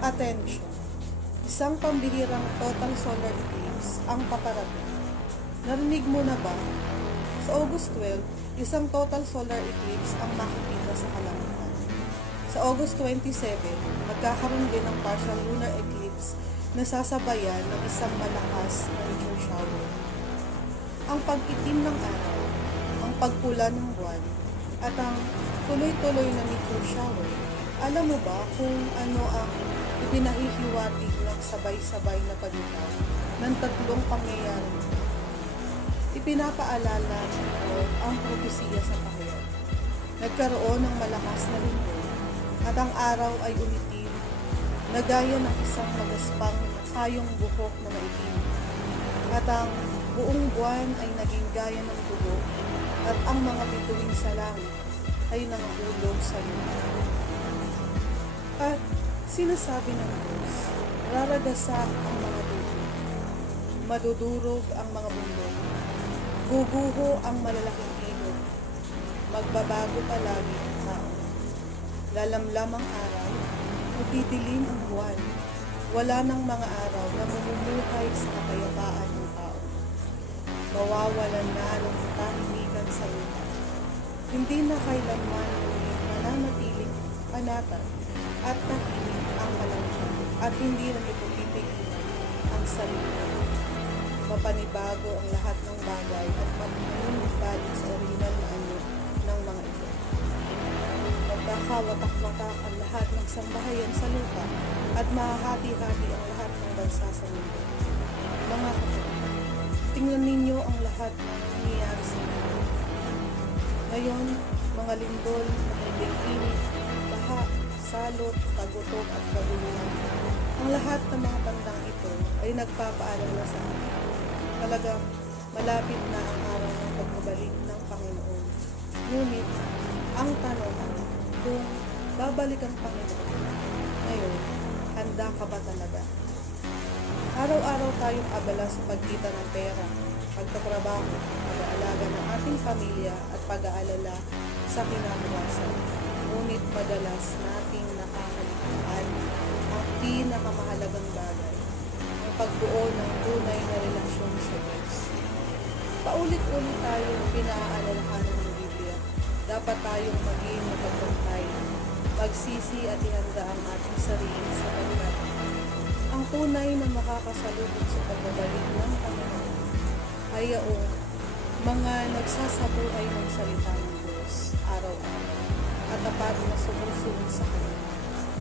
Attention! Isang pambihirang total solar eclipse ang paparating. Narinig mo na ba? Sa August 12, isang total solar eclipse ang makikita sa kalangitan. Sa August 27, magkakaroon din ng partial lunar eclipse na sasabayan ng isang malakas na meteor shower. Ang pag-itim ng araw, ang pagpula ng buwan, at ang tuloy-tuloy na meteor shower. Alam mo ba kung ano ang ipinahihiwatig ng sabay-sabay na paglitaw ng tatlong pangyayari? Ipinapaalala nito ang propesiya sa pahayag. Nagkaroon ng malakas na lindol at ang araw ay umitim na gaya ng isang magaspang na kayong buhok na maitim. At ang buong buwan ay naging gaya ng dugo at ang mga bituin sa langit ay nangahulog sa lupa. At sinasabi ng Diyos, raragasa ang mga dugo, madudurog ang mga bundok, guguho ang malalaking ilog, magbabago palagi ang tao. Lalamlam ang araw, magdidilim ang buwan, wala nang mga araw na mamumuhay sa kapayapaan ng tao. Mawawalan na ng katahimikan sa lupa. Hindi na kailanman mananatiling panatag at tahimik ang kalangitan at hindi na ipipigilan ang sarili. Mapanibago ang lahat ng bagay at magbalik sa orihinal na anyo ng mga ito. Magkakawatak-watak ang lahat ng sambahayan sa lupa at mahahati-hati ang lahat ng bansa sa mundo. Mga kapatid, tingnan ninyo ang lahat ng nangyayari sa mundo. Ngayon, mga lindol, matinding init, baha, salot, tagutok at kaguluhan. Ang lahat ng mga bandang ito ay nagpapaalala sa atin. Talagang malapit na ang araw ng pagbabalik ng Panginoon. Ngunit, ang tanong kung babalik ang Panginoon, ngayon, handa ka ba talaga? Araw-araw tayong abala sa pagkita ng pera, pagtatrabaho, pag-aalaga ng ating pamilya at pag-aalala sa kinabukasan. Ngunit madalas nating nakakalimutan ang pinakamahalagang bagay, ang pagbuo ng tunay na relasyon sa Diyos. Paulit-ulit tayong pinaalalahanan ng Biblia. Dapat tayong maging mapagbantay, magsisi at ihanda ang ating sarili sa pagkat ang tunay na makakasalubong sa pagbabalik ng Panginoon ay yaong mga nagsasabuhay ng salita ng Diyos araw-araw at tapat na sumusunod sa Kanya.